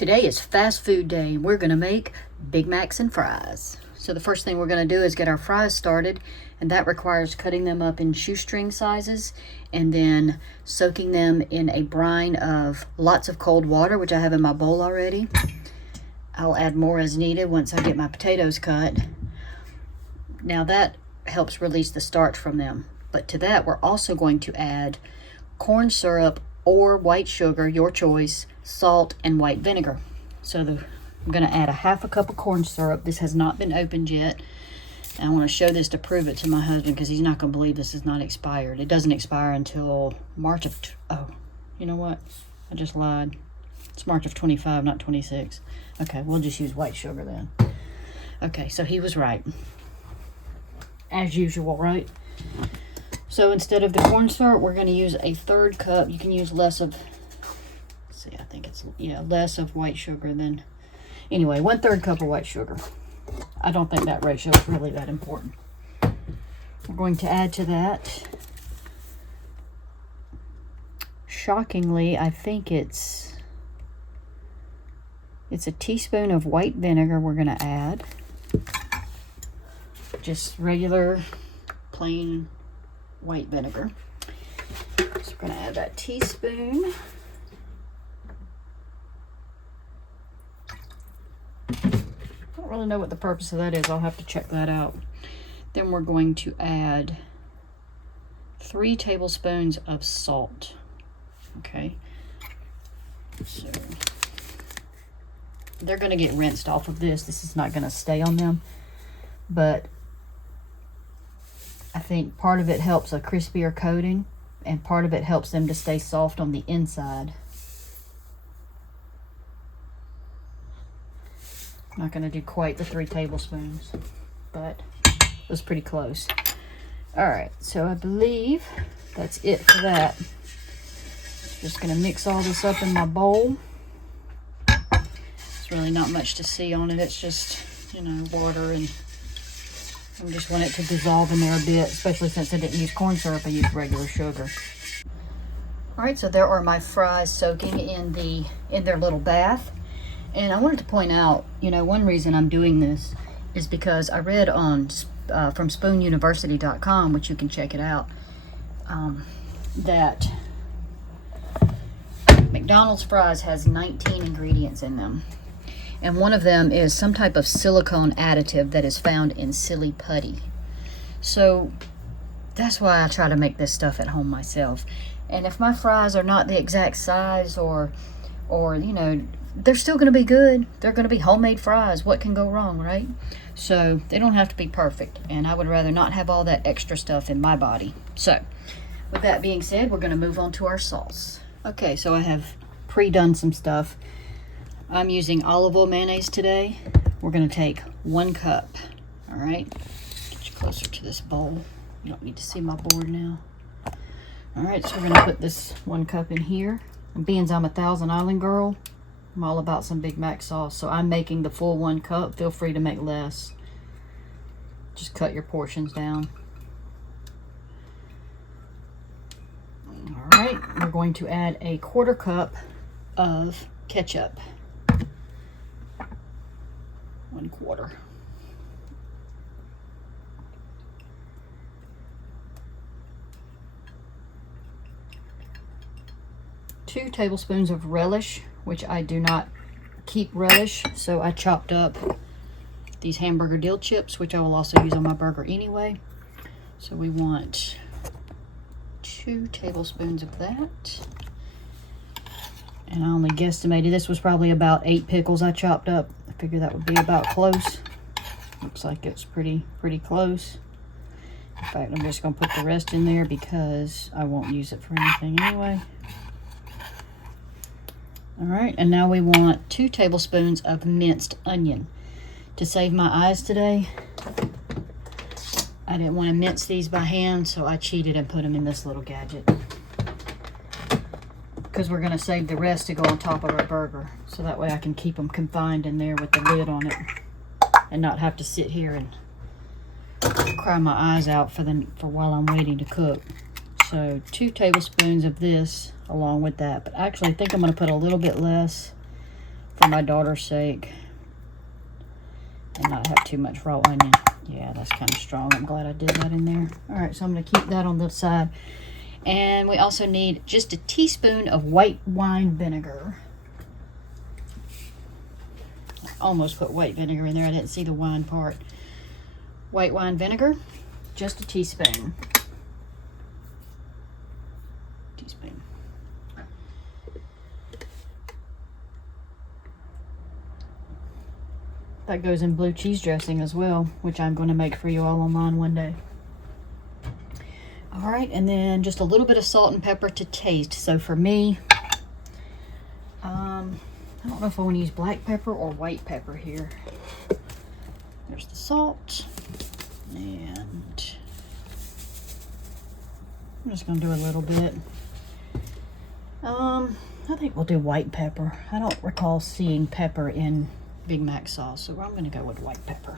Today is fast food day and we're going to make Big Macs and fries. So the first thing we're going to do is get our fries started, and that requires cutting them up in shoestring sizes and then soaking them in a brine of lots of cold water, which I have in my bowl already. I'll add more as needed once I get my potatoes cut. Now that helps release the starch from them. But to that, we're also going to add corn syrup or white sugar, your choice, salt, and white vinegar. So I'm going to add a half a cup of corn syrup. This has not been opened yet. And I want to show this to prove it to my husband because he's not going to believe this is not expired. It doesn't expire until March of... Oh, you know what? I just lied. It's March of 25, not 26. Okay, we'll just use white sugar then. Okay, so he was right. As usual, right? So instead of the corn syrup, we're going to use a third cup. You can use less of... See, I think it's, yeah, less of white sugar than... Anyway, 1/3 cup of white sugar. I don't think that ratio is really that important. We're going to add to that, shockingly, I think it's a teaspoon of white vinegar we're going to add. Just regular, plain white vinegar. So we're going to add that teaspoon. I don't really know what the purpose of that is. I'll have to check that out. Then we're going to add 3 tablespoons of salt. Okay. So they're going to get rinsed off of this. This is not going to stay on them. But I think part of it helps a crispier coating, and part of it helps them to stay soft on the inside. I'm not going to do quite the 3 tablespoons, but it was pretty close. Alright, so I believe that's it for that. Just going to mix all this up in my bowl. There's really not much to see on it. It's just, you know, water, and I just want it to dissolve in there a bit, especially since I didn't use corn syrup. I used regular sugar. Alright, so there are my fries soaking in their little bath. And I wanted to point out, you know, one reason I'm doing this is because I read on from spoonuniversity.com, which you can check it out, that McDonald's fries has 19 ingredients in them. And one of them is some type of silicone additive that is found in silly putty. So that's why I try to make this stuff at home myself. And if my fries are not the exact size or you know, they're still going to be good. They're going to be homemade fries. What can go wrong, right? So they don't have to be perfect. And I would rather not have all that extra stuff in my body. So with that being said, we're going to move on to our sauce. Okay, so I have pre-done some stuff. I'm using olive oil mayonnaise today. We're going to take 1 cup. All right. Get you closer to this bowl. You don't need to see my board now. All right, so we're going to put this 1 cup in here. And being as I'm a Thousand Island girl, I'm all about some Big Mac sauce, so I'm making the full 1 cup. Feel free to make less. Just cut your portions down. All right, we're going to add a 1/4 cup of ketchup. 1/4. Two tablespoons of relish, which I do not keep relish, so I chopped up these hamburger dill chips, which I will also use on my burger anyway. So we want 2 tablespoons of that. And I only guesstimated this was probably about 8 pickles I chopped up. I figured that would be about close. Looks like it's pretty close. In fact, I'm just going to put the rest in there because I won't use it for anything anyway. All right, and now we want 2 tablespoons of minced onion. To save my eyes today, I didn't want to mince these by hand, so I cheated and put them in this little gadget. Because we're going to save the rest to go on top of our burger. So that way I can keep them confined in there with the lid on it. And not have to sit here and cry my eyes out for while I'm waiting to cook. So 2 tablespoons of this along with that. But actually I think I'm going to put a little bit less for my daughter's sake, and not have too much raw onion. Yeah, that's kind of strong. I'm glad I did that in there. All right, so I'm going to keep that on the side. And we also need just a teaspoon of white wine vinegar. I almost put white vinegar in there. I didn't see the wine part. White wine vinegar, just a teaspoon. Teaspoon. That goes in blue cheese dressing as well, which I'm going to make for you all online one day. All right, and then just a little bit of salt and pepper to taste. So for me, I don't know if I want to use black pepper or white pepper here. There's the salt, and I'm just going to do a little bit. I think we'll do white pepper. I don't recall seeing pepper in Big Mac sauce, so I'm going to go with white pepper.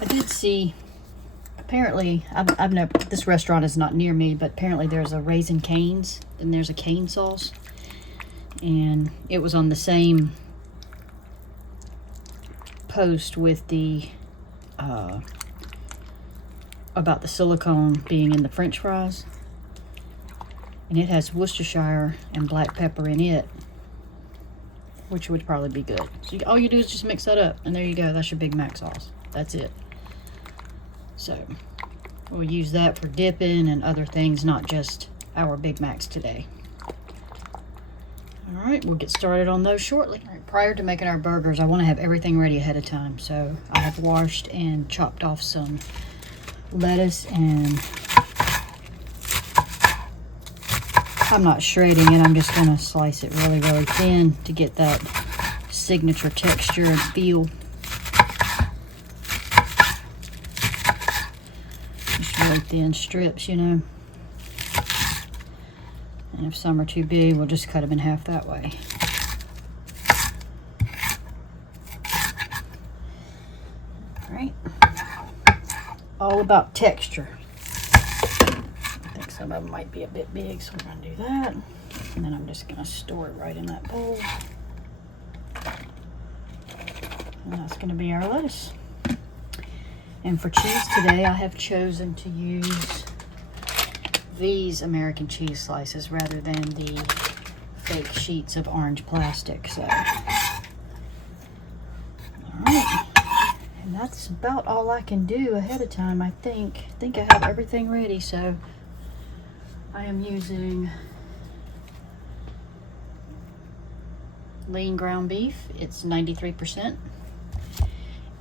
I did see, apparently, I've never, this restaurant is not near me, but apparently there's a Raisin Cane's, and there's a cane sauce, and it was on the same post with the, about the silicone being in the French fries, and it has Worcestershire and black pepper in it, which would probably be good. So all you do is just mix that up, and there you go. That's your Big Mac sauce. That's it. So we'll use that for dipping and other things, not just our Big Macs today. All right, we'll get started on those shortly. All right, prior to making our burgers, I want to have everything ready ahead of time. So I have washed and chopped off some lettuce, and I'm not shredding it. I'm just going to slice it really, really thin to get that signature texture and feel. Just really thin strips, you know. And if some are too big, we'll just cut them in half that way. All right. All about texture. Some of them might be a bit big, so we're going to do that. And then I'm just going to store it right in that bowl. And that's going to be our lettuce. And for cheese today, I have chosen to use these American cheese slices rather than the fake sheets of orange plastic. So, all right. And that's about all I can do ahead of time, I think. I think I have everything ready, so I am using lean ground beef. It's 93%.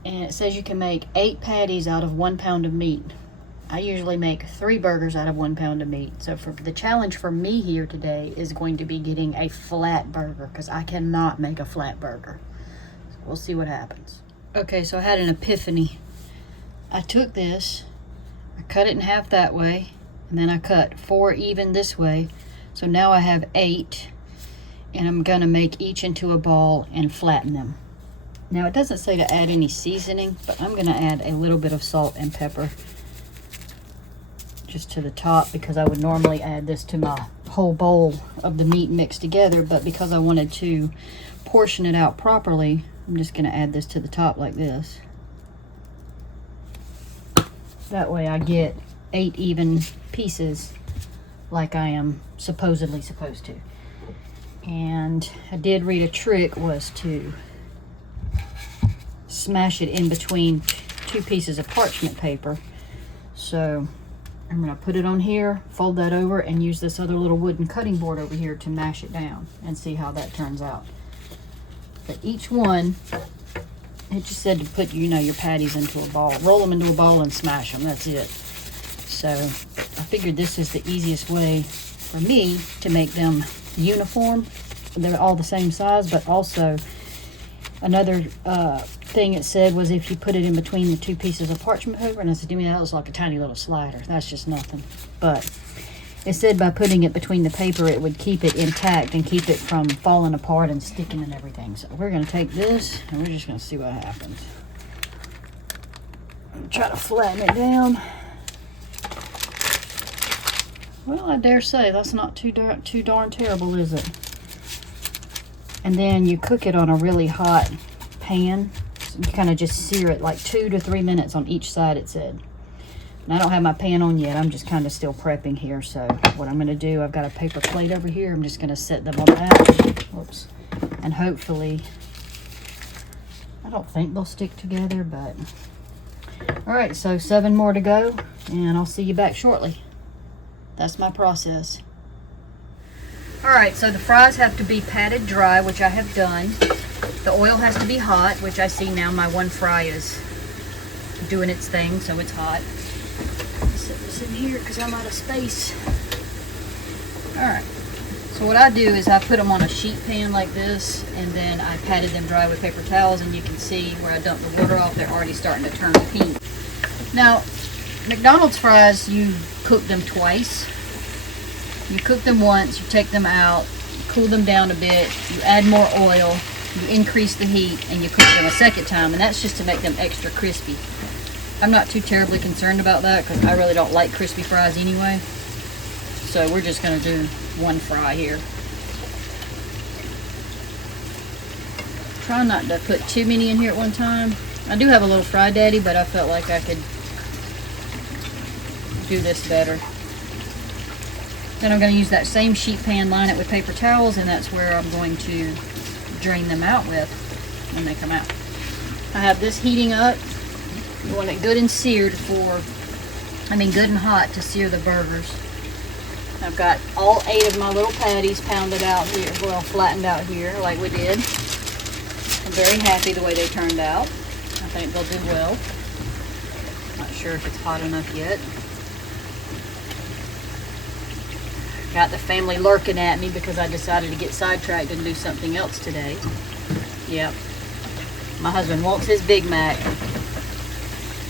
And it says you can make 8 patties out of 1 pound of meat. I usually make 3 burgers out of 1 pound of meat. So for the challenge for me here today is going to be getting a flat burger, because I cannot make a flat burger. So we'll see what happens. Okay, so I had an epiphany. I took this, I cut it in half that way, and then I cut 4 even this way. So now I have 8, and I'm gonna make each into a ball and flatten them. Now it doesn't say to add any seasoning, but I'm gonna add a little bit of salt and pepper just to the top, because I would normally add this to my whole bowl of the meat mixed together, but because I wanted to portion it out properly, I'm just gonna add this to the top like this. That way I get 8 even pieces like I am supposedly supposed to. And I did read a trick was to smash it in between 2 pieces of parchment paper. So I'm gonna put it on here, fold that over, and use this other little wooden cutting board over here to mash it down and see how that turns out. But each one, it just said to put, you know, your patties into a ball, roll them into a ball and smash them. That's it. So I figured this is the easiest way for me to make them uniform. They're all the same size, but also another thing it said was if you put it in between the 2 pieces of parchment paper, and I said, to me, that was like a tiny little slider. That's just nothing. But it said by putting it between the paper, it would keep it intact and keep it from falling apart and sticking and everything. So we're going to take this, and we're just going to see what happens. Try to flatten it down. Well, I dare say that's not too darn terrible, is it? And then you cook it on a really hot pan. So you kind of just sear it like 2 to 3 minutes on each side, it said. And I don't have my pan on yet. I'm just kind of still prepping here. So what I'm going to do, I've got a paper plate over here. I'm just going to set them on that. Whoops. And hopefully, I don't think they'll stick together, but... All right, so 7 more to go, and I'll see you back shortly. That's my process. All right, so the fries have to be patted dry, which I have done. The oil has to be hot, which I see now my one fry is doing its thing, so it's hot. Set this in here because I'm out of space. All right, so what I do is I put them on a sheet pan like this, and then I patted them dry with paper towels, and you can see where I dumped the water off, they're already starting to turn pink. Now, McDonald's fries, you cook them twice. You cook them once, you take them out, you cool them down a bit, you add more oil, you increase the heat, and you cook them a second time, and that's just to make them extra crispy. I'm not too terribly concerned about that because I really don't like crispy fries anyway. So we're just going to do one fry here. Try not to put too many in here at one time. I do have a little Fry Daddy, but I felt like I could do this better. Then I'm going to use that same sheet pan, line it with paper towels, and that's where I'm going to drain them out with when they come out. I have this heating up. You want it good and seared good and hot to sear the burgers. I've got all 8 of my little patties pounded out here, well, flattened out here like we did. I'm very happy the way they turned out. I think they'll do well. Not sure if it's hot enough yet. Got the family lurking at me because I decided to get sidetracked and do something else today. Yep. My husband wants his Big Mac.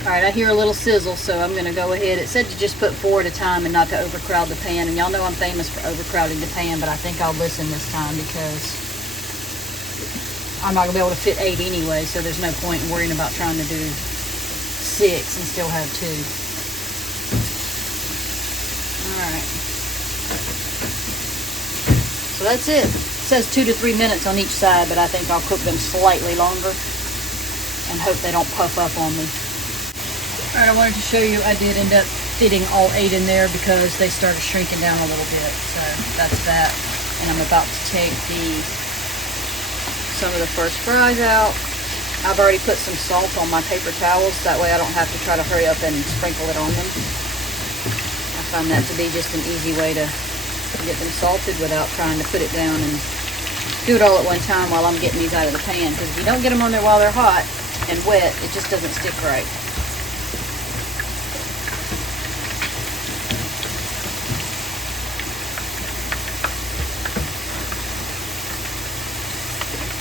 Alright, I hear a little sizzle, so I'm going to go ahead. It said to just put 4 at a time and not to overcrowd the pan. And y'all know I'm famous for overcrowding the pan, but I think I'll listen this time because I'm not going to be able to fit 8 anyway, so there's no point in worrying about trying to do 6 and still have 2. Alright. So that's it. It says 2 to 3 minutes on each side, but I think I'll cook them slightly longer and hope they don't puff up on me. Alright, I wanted to show you I did end up fitting all 8 in there because they started shrinking down a little bit. So that's that. And I'm about to take some of the first fries out. I've already put some salt on my paper towels. That way I don't have to try to hurry up and sprinkle it on them. I find that to be just an easy way to get them salted without trying to put it down and do it all at one time while I'm getting these out of the pan. Because if you don't get them on there while they're hot and wet, it just doesn't stick right.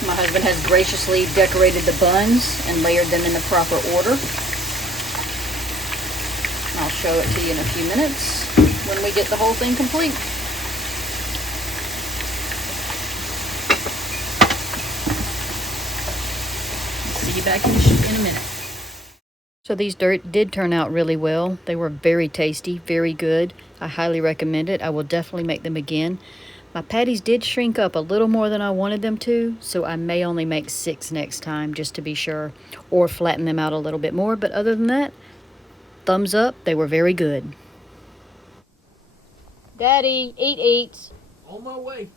My husband has graciously decorated the buns and layered them in the proper order. I'll show it to you in a few minutes when we get the whole thing complete. See you back in a minute. So these did turn out really well. They were very tasty, very good. I highly recommend it. I will definitely make them again. My patties did shrink up a little more than I wanted them to, so I may only make 6 next time just to be sure, or flatten them out a little bit more. But other than that, thumbs up, they were very good. Daddy, eat. On my way.